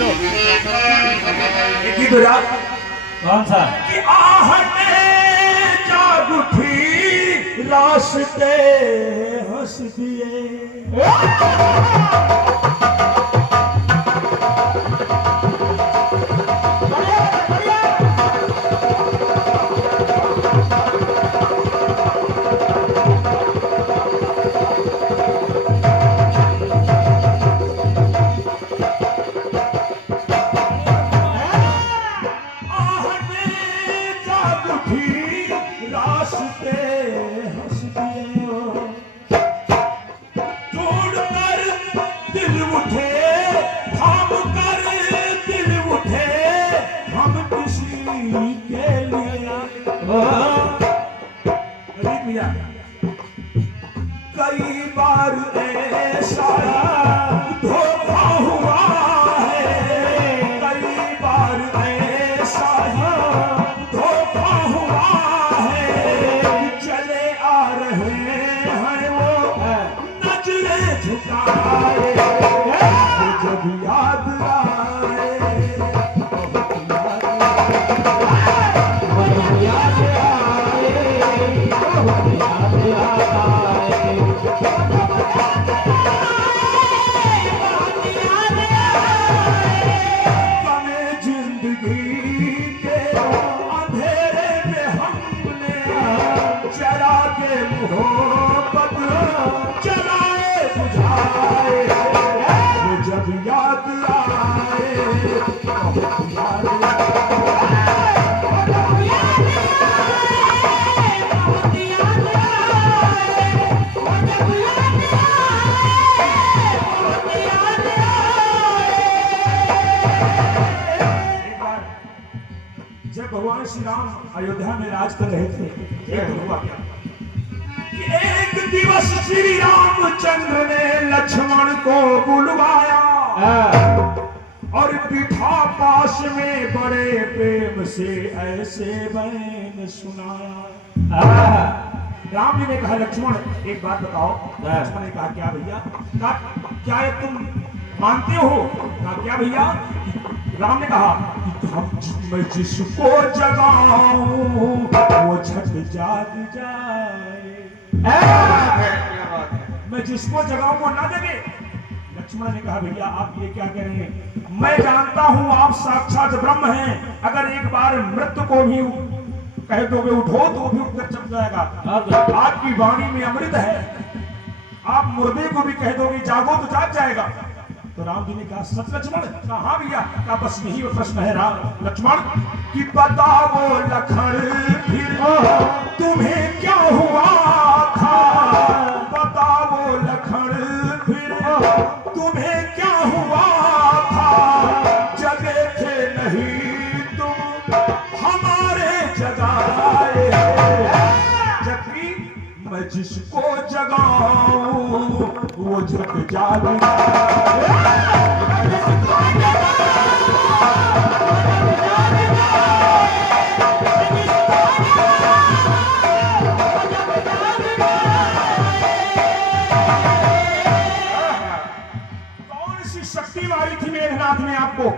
एक ही तो याद। कौन सा? कि आहटे जाग उठी रास्ते हंस दिए। कई बार ऐसा धोखा हुआ है, कई बार ऐसा धोखा हुआ है। चले आ रहे हैं वो नजरें झुकाए, जब याद आए भगवान श्री राम अयोध्या में राज कर रहे थे। एक हुआ क्या कि एक दिवस श्री रामचंद्र ने लक्ष्मण को बुलवाया और बिठा पास में बड़े प्रेम से ऐसे बैन सुनाया। राम जी ने कहा लक्ष्मण एक बात बताओ। लक्ष्मण ने कहा क्या भैया? कहा क्या ये तुम मानते हो? कहा क्या भैया? राम ने कहा कि मैं जिसको जगाऊं वो झट जाग जाए। मैं जिसको जगाऊं वो ना जगे। लक्ष्मण ने कहा भैया आप ये क्या कह रहे हैं? मैं जानता हूं आप साक्षात ब्रह्म हैं। अगर एक बार मृत्यु को भी कह दोगे उठो तो भी उठकर चल जाएगा। आपकी वाणी में अमृत है। आप मुर्दे को भी कह दोगे जागो तो जाग जाएगा। तो राम जी ने कहा सच लक्ष्मण? कहा हाँ भैया। कहा बस यही प्रश्न है राम लक्ष्मण कि बताओ लखन फिर तुम्हें क्या हुआ था? बताओ लखन फिर तुम्हें क्या हुआ था? जगे थे नहीं तुम हमारे जगाए। जबकि मैं जिसको जगाऊं वो झट जाग शक्ति मारी थी मेघनाथ ने आपको?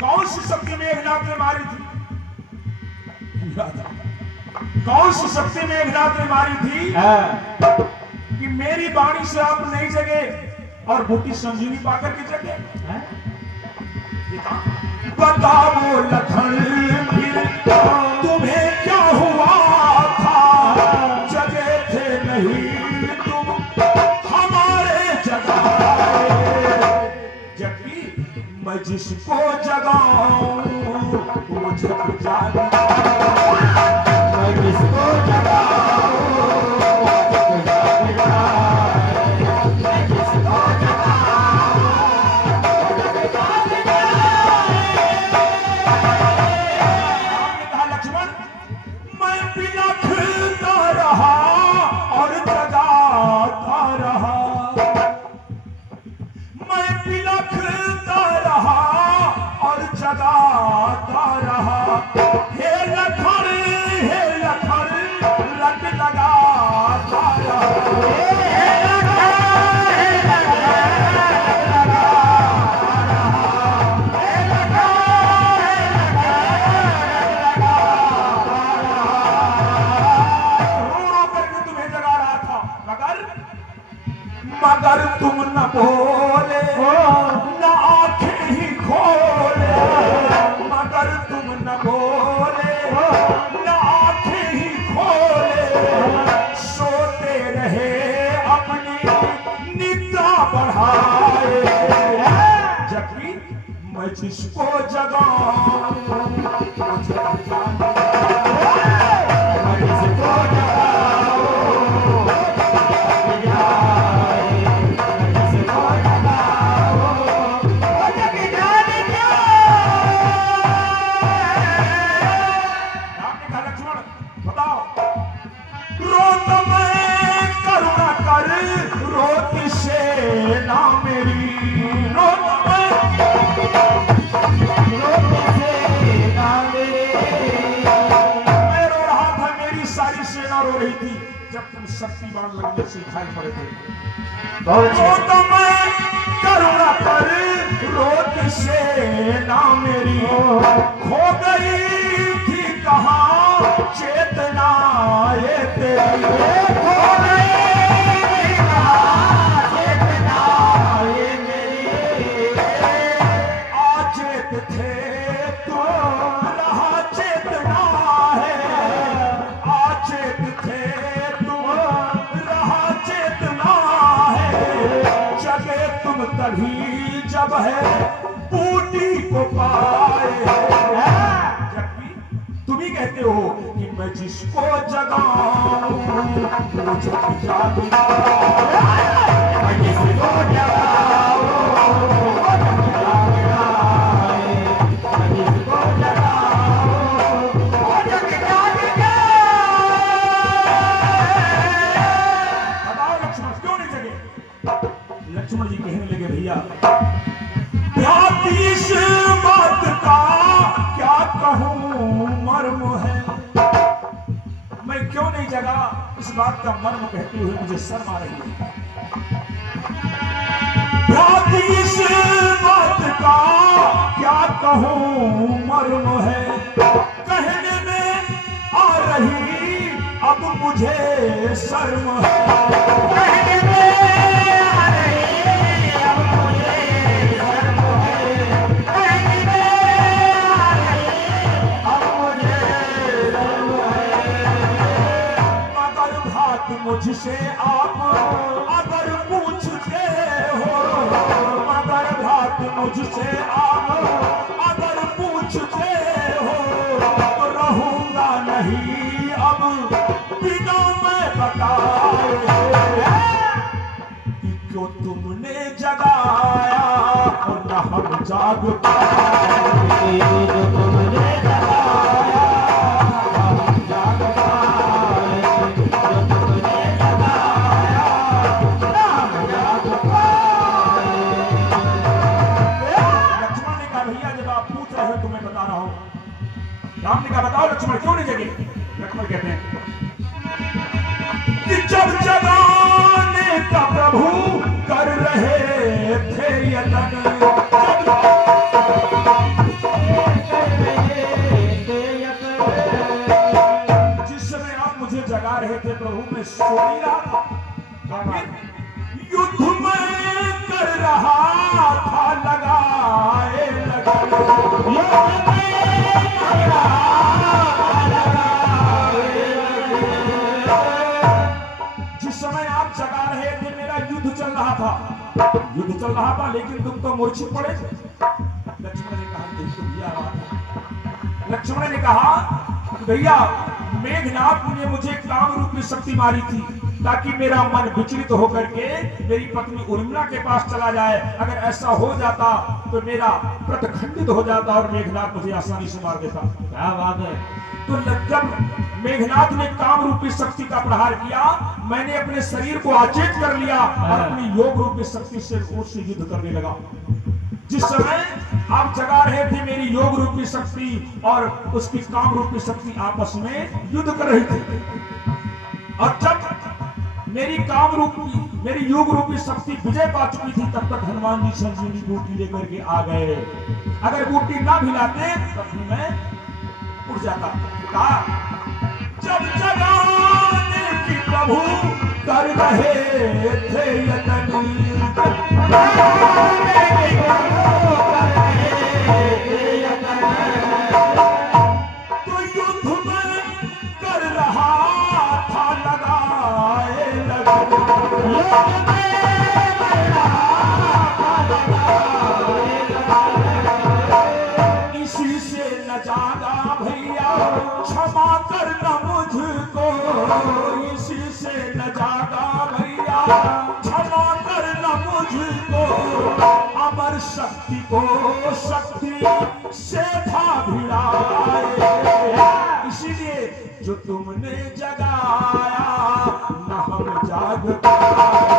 कौन सी शक्ति मेघनाथ ने मारी थी? कौन सी शक्ति मेघनाथ ने मारी थी कि मेरी वाणी से आप नहीं जगे और बूटी संजीवनी पाकर के जगे? बताओ लखन फिर तुम्हें क्या हुआ था? जगे थे नहीं तुम हमारे जगाए। जबकि मैं जिसको जगाऊं वो झट जाग। मैं जिसको जगाऊं जगाता रहा। हे लखन मैं जिसको जगाऊं मुझे जाने मैं जिसको जगाऊं शक्तिमान लगने से खाई पड़े थे। तो मैं करुणा कर रोत से ना मेरी खो गई थी कहाँ चेतना ये तेरी खो गई थी कहाँ चेतना ये मेरी अचेत थे तो रहा चेतना है अचेत थे तभी जब है बूटी को पाए जबकि तुम ही कहते हो कि मैं जिसको जगाऊं मुझे जादू मैं जिसको जगाऊं मैं जिसको जगाऊं बताओ लक्ष्मण क्यों नहीं जगे? लक्ष्मण जी कहने लगे भैया इस बात का क्या कहूं मर्म है मैं क्यों नहीं जगा इस बात का मर्म कहते हुए मुझे शर्म आ रही है इस बात का क्या कहूं मर्म है कहने में आ रही अब मुझे शर्म है कहने में आ रही अब मुझे शर्म है कहने में आ रही अब मुझे शर्म है अगर बात मुझसे आप अगर पूछते हो अगर बात मुझसे आप अगर पूछते हो तो रहूंगा नहीं अब बिना मैं बताए कि क्यों तुमने जगाया और न हम जाग पाए जो तुमने जगाया हम जाग पाए जो तुमने जगाया हम जाग पाए लक्ष्मण ने कहा भैया जब आप पूछ रहे हो तो मैं बता रहा हूं राम ने कहा बताओ लक्ष्मण क्यों नहीं जगे लक्ष्मण कहते हैं कि जब जगाने का प्रभु कर रहे थे यतन जिस समय आप मुझे जगा रहे थे प्रभु मैं सो नहीं रहा था युद्ध में कर रहा था लगाए लगन युद्ध में कर रहा समय आप जगा रहे थे मेरा युद्ध चल रहा था लेकिन तुम तो मूर्छित पड़े थे लक्ष्मण ने कहा देखो भैया लक्ष्मण ने कहा भैया मेघनाथ ने मुझे काम रूपी शक्ति मारी थी ताकि मेरा मन विचलित होकर के मेरी पत्नी उर्मिला के पास चला जाए अगर ऐसा हो जाता तो मेरा व्रत खंडित हो जाता और मेघनाथ मुझे आसानी से मार देता क्या बात है तो जब मेघनाथ ने काम रूपी शक्ति का प्रहार किया मैंने अपने शरीर को अचेत कर लिया और अपनी योग रूपी शक्ति से उससे युद्ध करने लगा जिस समय आप जगा रहे थे मेरी योग रूपी शक्ति और उसकी काम रूपी शक्ति आपस में युद्ध कर रही थी और जब मेरी काम रूपी मेरी योग रूपी शक्ति विजय पा चुकी थी तब तक हनुमान जी संजीवनी बूटी लेकर के आ गए अगर बूटी ना भिलाते तब भी मैं उठ जाता कहा जब जगाने की प्रभु कर रहे थे यतन तो युद्ध में कर रहा था लगाए लगन युद्ध में कर रहा था लगाए लगन को शक्ति से था भिड़ाए, इसीलिए जो तुमने जगाया न हम जाग पाए।